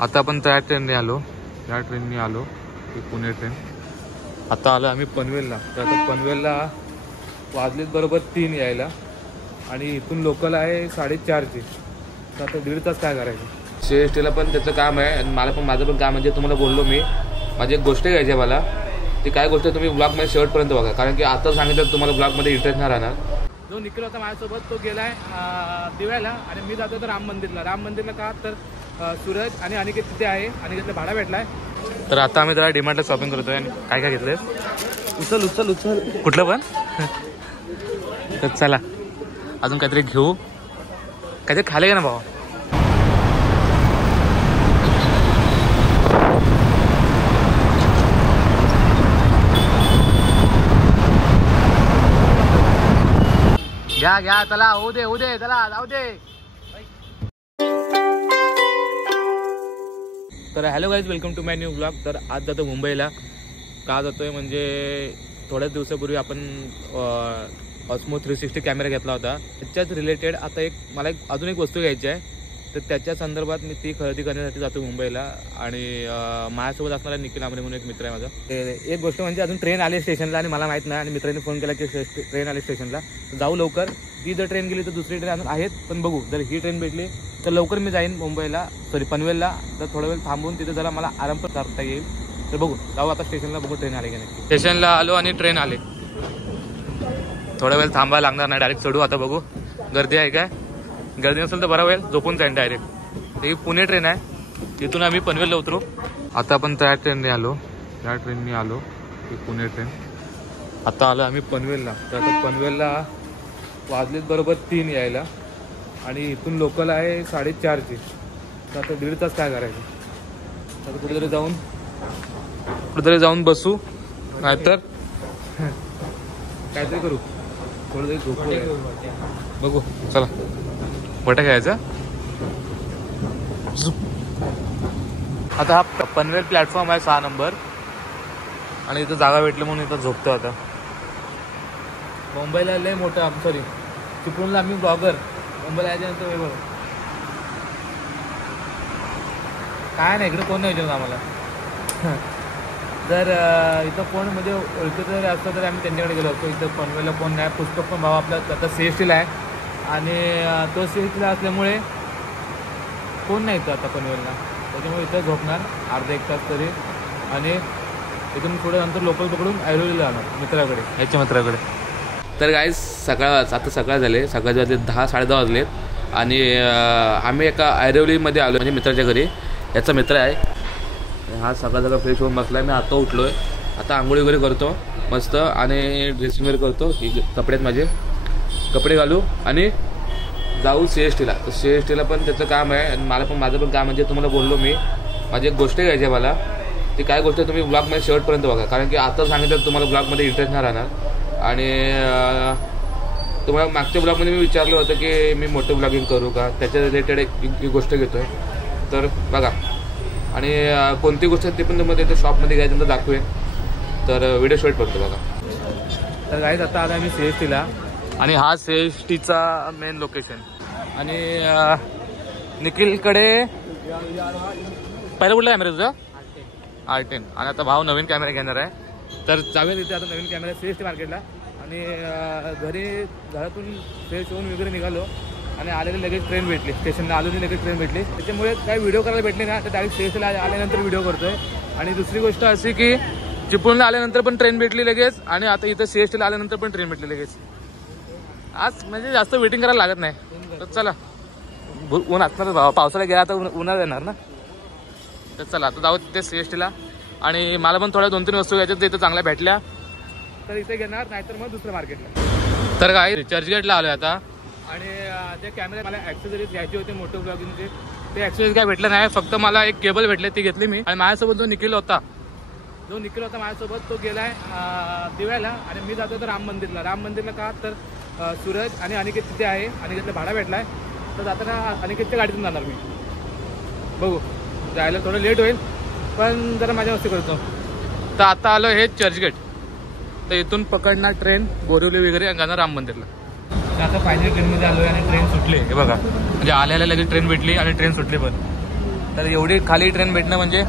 आता आपण त्या ट्रेनने आलो, या ट्रेनने आलो ती पुणे ट्रेन. आता आलो आम्ही पनवेलला. तर आता पनवेलला वाजलेत बरोबर 3 यायला आणि इथून लोकल आहे 4:30ची. तर आता 1.5 तास काय करायचं. CSTला पण त्याचं काम आहे आणि मला पण माझं पण काम म्हणजे तुम्हाला बोललो मी. माझी एक गोष्ट घ्यायची आहे मला. ती काय गोष्ट तुम्ही ब्लॉगमध्ये शेवटपर्यंत बघा, कारण की आता सांगितलं तुम्हाला ब्लॉगमध्ये इंटरेस्ट नाही राहणार. जो निखिल होता माझ्यासोबत तो गेलाय दिव्याला आणि मी जातो तर राम मंदिरला. का तर सूरज आणि अनिकेत तिथे आहे. अनिकेतला भाडा भेटलाय. तर आता आम्ही जरा डिमार्टला शॉपिंग करतोय. आणि काय काय घेतलंय. उचल कुठलं पण. तर चला अजून काहीतरी घेऊ. काहीतरी खाले का ना भाऊ. घ्या चला. होऊ दे चला जाऊ दे. तर hello guys, welcome to my new blog. तर आज जातो मुंबईला. का जातोय म्हणजे थोड्याच दिवसापूर्वी आपण ऑस्मो 360 कॅमेरा घेतला होता. त्याच्याच रिलेटेड आता मला अजून एक वस्तू घ्यायची आहे. तर त्याच्या संदर्भात मी ती खरेदी करण्यासाठी जातो मुंबईला. आणि माझ्यासोबत असणारा निखिल आमरे म्हणून एक मित्र आहे माझा. एक गोष्ट म्हणजे अजून ट्रेन आली स्टेशनला आणि मला माहीत नाही. आणि मित्रांनी फोन केला की ट्रेन आली स्टेशनला, तर जाऊ लवकर. ती जर ट्रेन गेली तर दुसरी ट्रेन अजून आहेत, पण बघू. जर ही ट्रेन भेटली तर लवकर मी जाईन पनवेलला. तर थोडा वेळ थांबून तिथे जरा मला आराम पण करता येईल. तर बघू, जाऊ आता स्टेशनला, बघू ट्रेन आली की नाही. स्टेशनला आलो आणि ट्रेन आली. थोडा वेळ थांबायला लागणार नाही, डायरेक्ट चढू. आता बघू गर्दी आहे काय. गर्दी नसेल तर बरा वेळ झोपून जाईन डायरेक्ट. ही पुणे ट्रेन आहे, तिथून आम्ही पनवेलला उतरू. आता आपण त्या ट्रेनने आलो ही पुणे ट्रेन. आता आलो आम्ही पनवेलला. तर आता पनवेलला वाजलेत बरोबर 3 यायला आणि इथून लोकल आहे 4:30ची. तर आता 1.5 तास काय करायचं. आता कुठेतरी जाऊन बसू, नाहीतर काहीतरी करू. थोडं तरी झोपू. बघू चला. बटा घ्यायचा. आता हा पनवेल प्लॅटफॉर्म आहे 6 नंबर. आणि इथं जागा भेटली म्हणून इथं झोपतो. आता मुंबईला लय मोठं चिपळूणला आम्ही ब्लॉगर. मुंबईला यायच्यानंतर वेगळं काय नाही. इकडे कोण नाही विचारत आम्हाला. जर इथं कोण म्हणजे ओळखीचं जरी असतं तर आम्ही त्यांच्याकडे गेलो असतो. इथं पनवेलला कोण नाही. पुस्तक पण भाव आपला आता CSTला आहे आणि तो CSTला असल्यामुळे कोण नाही इथं आता पनवेलला. त्याच्यामुळे इथं झोपणार अर्धा 1 तास तरी. आणि इथून पुढे नंतर लोकल पकडून ऐरोलीला जाणार याच्या मित्राकडे. तर गाईज आता सकाळ झाले. सकाळचे वाजले 10 साडे 10 वाजलेत. आणि आम्ही एका ऐरोलीमध्ये आलो म्हणजे मित्राच्या घरी. याचा मित्र आहे हा. सकाळ फ्रेश होऊन बसला आहे. मी आता उठलो आहे. आता आंघोळी वगैरे करतो मस्त आणि ड्रेसिंग वगैरे करतो. ही कपड्यात माझे कपडे घालू आणि जाऊ CSTला. तर CSTला पण त्याचं काम आहे आणि मला पण माझं पण काम म्हणजे तुम्हाला बोललो मी. माझी एक गोष्ट घ्यायची आहे मला. ती काय गोष्ट तुम्ही ब्लॉगमध्ये शेवटपर्यंत बघा, कारण की आता सांगितलं तुम्हाला ब्लॉगमध्ये इंटरेस्ट नाही राहणार. आणि तुम्हाला मागच्या ब्लॉगमध्ये मी विचारलं होतं की मी मोठं ब्लॉगिंग करू का, त्याच्या रिलेटेड एक गोष्ट घेतो आहे. तर बघा. आणि कोणती गोष्ट ते पण तुम्हाला ते शॉपमध्ये घ्यायचं तर दाखवेन. तर व्हिडिओ शेवटपर्यंत बघा. तर गाईज आता आम्ही CSTला. आणि हा CSTचा मेन लोकेशन. आणि निखिलकडे पहिला कुठला कॅमेरा तुझा R10. आणि आता भाव नवीन कॅमेरा घेणार आहे. तर जाऊया तिथे आता नवीन कॅमेरा CST मार्केटला. आणि घरातून फ्रेश होऊन वगैरे निघालो आणि आलेली लगेच ट्रेन भेटली. स्टेशनला आलेली लगेच ट्रेन भेटली. त्याच्यामुळे काही व्हिडिओ करायला भेटले ना, तर डायरेक्ट CSTला आल्यानंतर व्हिडिओ करतोय. आणि दुसरी गोष्ट अशी की चिपळूणला आल्यानंतर पण ट्रेन भेटली लगेच. आणि आता इथं CSTला आल्यानंतर पण ट्रेन भेटली लगेच. आज म्हणजे जास्त वेटिंग करायला लागत नाही. तर चला. ऊन असणार, पावसाळा गेला तर उन्हात येणार ना. तर चला आता जाऊ तिथे CSTला. आणि मला पण थोड्या 2-3 वस्तू घ्यायच्या इथं चांगल्या भेटल्या तर इथे घेणार, नाहीतर मग दुसऱ्या मार्केटला. तर काय चर्चगेटला आलो आता. आणि ते कॅमेरा मला ॲक्सेसरीज घ्यायची होती मोठे ब्लॉगिंगचे. ते ॲक्सेसरीज काय भेटलं नाही. फक्त मला एक केबल भेटले, ती घेतली मी. आणि माझ्यासोबत जो निखिल होता माझ्यासोबत, तो गेलाय दिव्याला आणि मी जातो तर राम मंदिरला. का तर सूरज आणि अनिकेत तिथे आहे. अनिकेतला भाडा भेटलाय. तर जाताना अनिकेतच्या गाडीतून जाणार मी. बघू, जायला थोडं लेट होईल पण जरा माझ्या मस्ती करतो. तर आता आलो हे चर्चगेट. तर इथून पकडणार ट्रेन बोरिवली वगैरे आणि जाणार राम मंदिरला. तर आता फायनल ट्रेनमध्ये आलो आहे आणि ट्रेन सुटली. हे बघा, म्हणजे आल्याला लगेच ट्रेन भेटली आणि ट्रेन सुटली पण. तर एवढी खाली ट्रेन भेटणं म्हणजे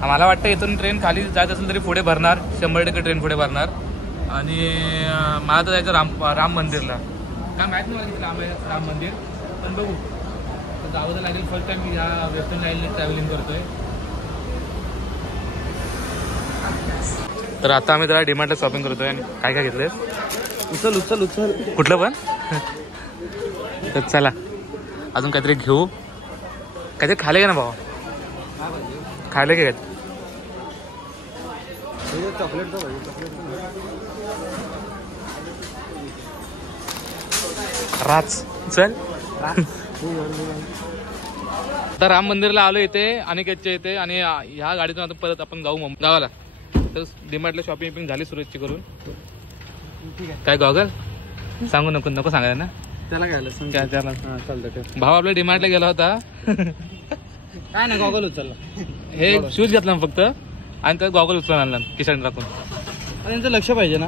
मला वाटतं इथून ट्रेन खाली जायचं असेल तरी पुढे भरणार, 100% ट्रेन पुढे भरणार. आणि मला तर जायचं राम मंदिरला. काय माहीत नाही मला किती लांब आहे राम मंदिर, पण बघू जावं तर लागेल. फर्स्ट टाइम मी ह्या वेस्टर्न लाईनने ट्रॅव्हलिंग करतोय. तर आता आम्ही जरा डीमार्टला शॉपिंग करतोय. आणि काय काय घेतलंय? उचल कुठलं पण. तर चला अजून काहीतरी घेऊ. काहीतरी खायला का ना भाऊ? खायला काय चॉकलेट राज चल. आता राम मंदिरला आलो इथे अनिकेतच्या इथे. आणि ह्या गाडीतून आता परत आपण जाऊ गावाला. तर डीमार्टला शॉपिंग झाली सुरतची करून. काय गॉगल सांगू नको सांगायला ना त्याला. काय त्याला चालतं. भाऊ आपल्या डीमार्टला गेला होता. काय ना गॉगल उचलला. हे शूज घेतला फक्त आणि त्यात गॉगल उचलून आणला खिशाने टाकून. त्यांचं लक्ष पाहिजे ना.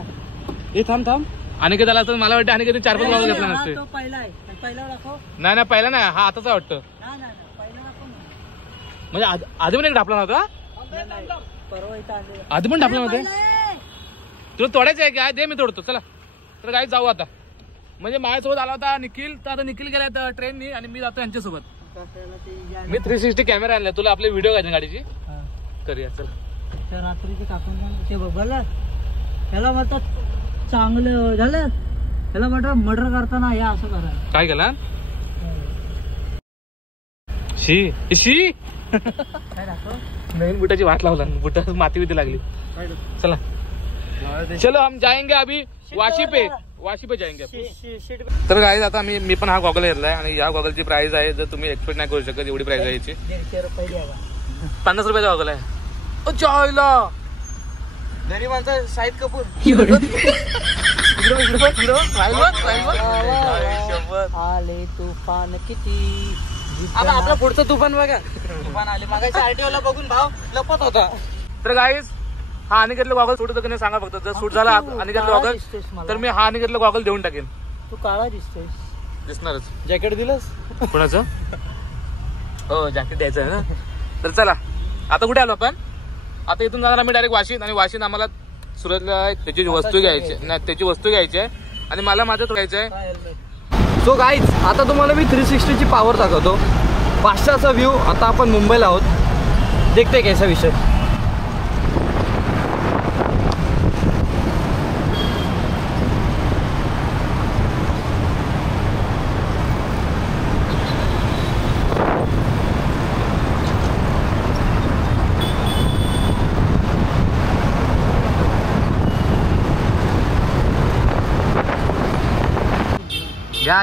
हे थांब अनिकेत आला तर मला वाटतं अनिकेत 4-5 गॉगल घेतला नसते. नाही पहिला नाही, हा आताचा वाटतं. म्हणजे आधी पण एक ढापला नव्हता. आधी पण ढापला नव्हते. तुला तोडायचं आहे काय? दे मी तोडतो. चला तर काय जाऊ आता. म्हणजे माझ्यासोबत आला होता निखिल. तर आता निखिल गेला ट्रेननी आणि मी जातो यांच्यासोबत. मी 360 कॅमेरा आणला. तुला आपले व्हिडिओ घ्यायचे गाडीची करूया. चला रात्रीचे कापून ते बघायला त्याला म्हणतात चांगलं झालं. त्याला म्हटलं मर्डर करताना या असं करा. काय केला? शी नवीन बुटाची वाट लावला. बुटा माती बिती लागली. चला चलो हम जाएंगे अभी वाशी पे जाएंगे. तर गाईज आता मी पण हा गॉगल घेतलाय. आणि या गॉगलची प्राइस आहे जर तुम्ही एक्सपेक्ट नाही करू शकत एवढी प्राइस आहे याची. 50 रुपयाचा गॉगल आहे. चायला गरीबांचा शाहिद कपूर. आले तुफान किती. आता आपला पुढचं तुफान बघा. तुफान आले मागायच्या आरटीओ ला बघून भाव लपत होता. तर गाईज हा अनिकेतला गॉगल सूट होतं की नाही सांगा फक्त. जर सूट झाला अनिकेतला गॉगल तर मी हा अनिकेतला गॉगल देऊन टाकेन. तू काळा दिसतोय. दिसणारच. जॅकेट दिलंस कोणाचं? हो जॅकेट द्यायचं आहे ना. तर चला आता कुठे आलो आपण? आता इथून जाणार आम्ही डायरेक्ट वाशीत. आणि वाशीत आम्हाला सुरतला त्याची वस्तू घ्यायची आहे. आणि मला माझं घ्यायचं आहे. सो गाईज आता तुम्हाला मी 360 ची पॉवर दाखवतो. पाचशाचा व्ह्यू. आता आपण मुंबईला आहोत. देखते कैसा विषय.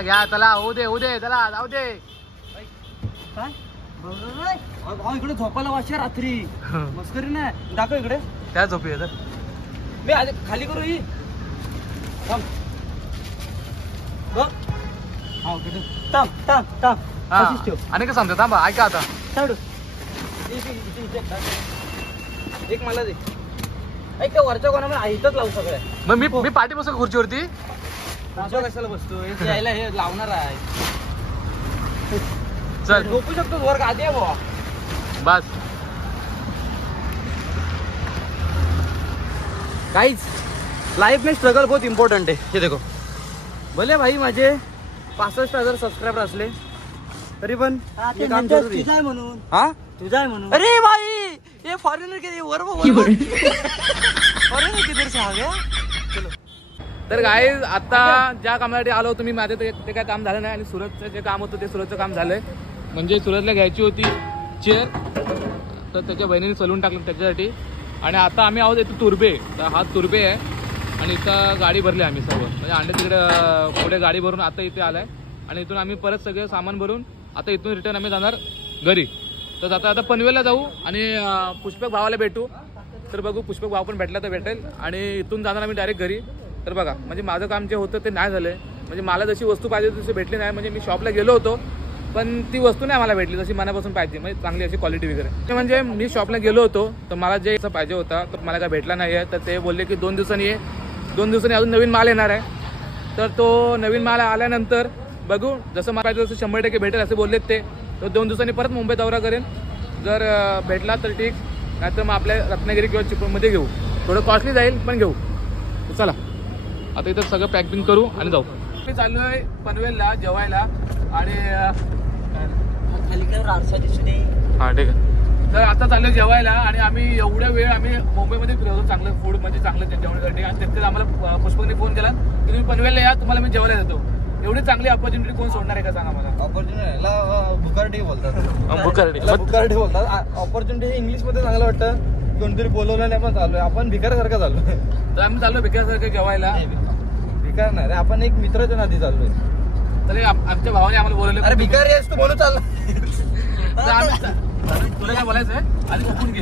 घ्या चला. होऊ दे चला जाऊ दे. काय भाऊ इकडे झोपायला वाशा रात्री. मस्करी नाही. दाखव इकडे. त्या झोपी तर मी आधी खाली करू ही. थांब आणि काय सांगतो थांबा. ऐका आता एक मला दे. ऐक त्या वरच्या कोणामध्ये इथंच लावू सगळ्या. मग मी पाठी बसू खुर्चीवरती. कशाला बसतो यायला. हे लावणार आहे. चल झोपू शकतो वर. आधी आहे बाबा बस. गाइस लाइफ में स्ट्रगल बहुत इम्पोर्टंट है. हे देखो भले भाई माझे 65,000 सबस्क्रायबर असले तरी पण हे काम जरुरी आहे म्हणून. हा तुझा आहे म्हणून. अरे भाई ये फॉरेनर के वर फॉरेनर किधर से आ गया. चलो तर गाईज आता ज्या कामासाठी आलो तुम्ही माझे ते काय काम झालं नाही. आणि सुरतचं जे काम होतं ते सुरतचं काम झालंय. म्हणजे सुरतला घ्यायची होती चेअर तर त्याच्या बहिणीने सलून टाकलं त्याच्यासाठी. आणि आता आम्ही आहोत इथे तुर्बे. तर हा तुर्बे आहे. आणि इथं गाडी भरली आम्ही सर्व. म्हणजे अंडे तिकडे पुढे गाडी भरून आता इथे आलाय. आणि इथून आम्ही परत सगळे सामान भरून आता इथून रिटर्न आम्ही जाणार घरी. तर आता पनवेलला जाऊ आणि पुष्पक भावाला भेटू. तर बघू पुष्पक भाव पण भेटला तर भेटेल. आणि इथून जाणार आम्ही डायरेक्ट घरी. तर बघा म्हणजे माझं काम जे होतं ते नाही झालंय. म्हणजे मला जशी वस्तू पाहिजे तशी भेटली नाही. म्हणजे मी शॉपला गेलो होतो पण ती वस्तू नाही मला भेटली जशी मनापासून पाहिजे. म्हणजे चांगली अशी क्वालिटी वगैरे. म्हणजे मी शॉपला गेलो होतो तर मला जे पाहिजे होता तर मला काय भेटला नाही आहे. तर ते बोलले की 2 दिवसांनी ये. 2 दिवसांनी अजून नवीन माल येणार आहे. तर तो नवीन माल आल्यानंतर बघू जसं मला पाहिजे तसं 100% भेटेल असे बोललेत ते. तर 2 दिवसांनी परत मुंबई दौरा करेन. जर भेटला तर ठीक, नाही तर मग आपल्या रत्नागिरी किंवा चिपळूणमध्ये घेऊ. थोडं कॉस्टली जाईल पण घेऊ. चला आता इथं सगळं पॅकिंग करू आणि जाऊ. मी चाललो आहे पनवेलला जेवायला आणि हां ठीक आहे. तर आता चाललो जेवायला आणि आम्ही एवढ्या वेळ आम्ही मुंबईमध्ये फिरवतो चांगलं फूड म्हणजे चांगलं जेवणासाठी. आणि तिथे आम्हाला पुष्पकने फोन केला की तुम्ही पनवेलला या, तुम्हाला मी जेवायला देतो. एवढी चांगली ऑपॉर्च्युनिटी कोण सोडणार आहे का सांगा मला. ऑपॉर्च्युनिटी बुकार्डी बोलतात. बुकार्डी बोलतात. ऑपॉर्च्युनिटी इंग्लिश मध्ये चांगलं वाटतं. कोणतरी बोलवलं नाही, आपण चाललोय. आपण भिकाऱ्यासारखं चाललोय. तर आम्ही चाललो भिकाऱ्यासारखं जेवायला. भिकार नाही रे, आपण एक मित्राच्या नादी चाललोय. तरी आमच्या भावाने आम्हाला बोलवलं. अरे भिकारी आहेस तू बोलू चालला. तुला काय बोलायचंय आधी बघून घे.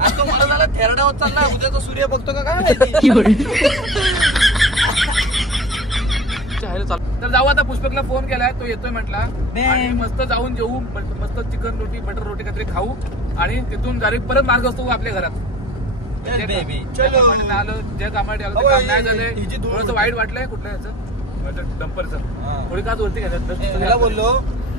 आज तो मला झाला थेरडा होत चालला. उद्या तो सूर्य बघतो का काय माहिती. तर जाऊ आता. पुष्पकला फोन केलाय, तो येतोय म्हटला. आणि मस्त जाऊन जेवू, मस्त चिकन रोटी बटर रोटी काहीतरी खाऊ आणि तिथून डायरेक्ट परत मार्ग असतो आपल्या घरात. आलो जे कामासाठी आलो काम नाही झालंय. थोडंसं वाईट वाटलंय. कुठल्या याचं डंपरचं थोडी काच वरती घ्यायचं. मला बोललो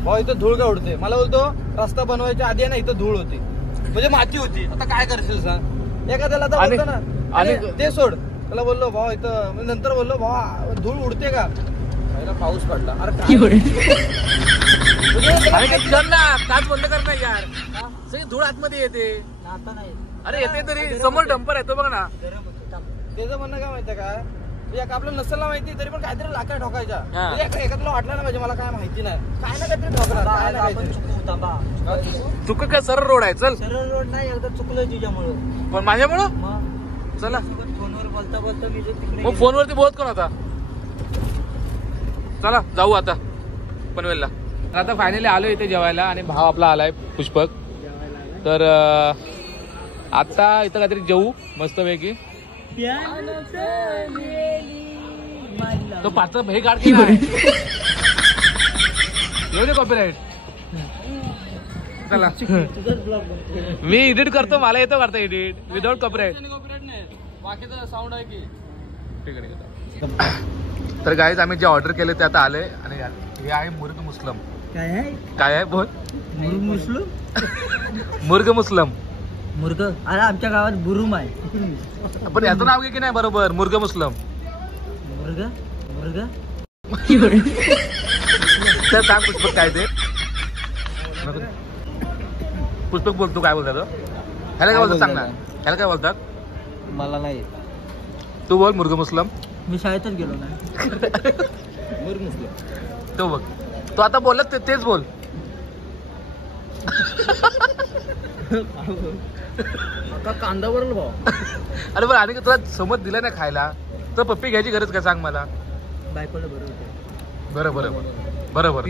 भाऊ इथं धूळ का उडते. मला बोलतो रस्ता बनवायच्या आधी ना इथं धूळ होती, म्हणजे माती होती. आता काय करशील सांग. एखाद्याला आता बोलतो ना आणि ते सोड. त्याला बोललो भाऊ इथं, नंतर बोललो भाऊ धूळ उडते का. पाऊस पडला. अरे काच बंद कर ना यार. सगळी धूळ आतमध्ये येते. अरे येते तरी समोर डंपर येतो बघ ना. त्याचं म्हणणं काय माहितीये का, आपल्याला नसेल माहिती तरी पण काहीतरी लाकडा ठोकायच्या. एखाद्याला वाटलं ना पाहिजे मला काय माहिती नाही, काय ना काहीतरी ठोकणार. चुक काय सरळ रोड आहे. चल सरळ रोड नाही, एकदा चुकलोय तुझ्यामुळं. पण माझ्यामुळं. चला फोनवर बोलता बोलता मी तिकडे. मग फोनवरती बोलत कोण आता. चला जाऊ आता पनवेलला. आता फायनली आलो इथे जेवायला आणि भाव आपला आलाय पुष्पक. तर आता इथं काहीतरी जेवू मस्तपैकी. तो पात्र हे काढते येऊ दे कॉपीराईट. चला मी एडिट करतो, मला येतो करता एडिट विदाउट कॉपीराईट. बाकीचं साऊंड आहे की ठीक आहे. तर गाईज आम्ही जे ऑर्डर केले ते आता आले आणि हे आहे मुर्ग मुस्लम. काय आहे बोल. मुर्ग मुस्लम. मुर्ग. अरे आमच्या गावात बुरुम आहे. पण याचं नाव घे की नाही बरोबर. मुर्ग मुस्लम. मुर्ग मुर्ग तर सांग पुष्पक काय ते. पुष्पक बोलतो काय बोलतात. ह्याला काय बोलतात सांग ना. ह्याला काय बोलतात. मला नाही. तू बोल मुर्ग मुस्लम. मी शाळेतच गेलो नाही. मुर्ग मुस्लम तो बघ. तो आता बोलत तेच बोल. कांदा बरल भाऊ. अरे बरं आणि तुला समज दिला नाही खायला तर पप्पी घ्यायची गरज काय सांग मला. बायकोला बरं होते. बरोबर बरोबर.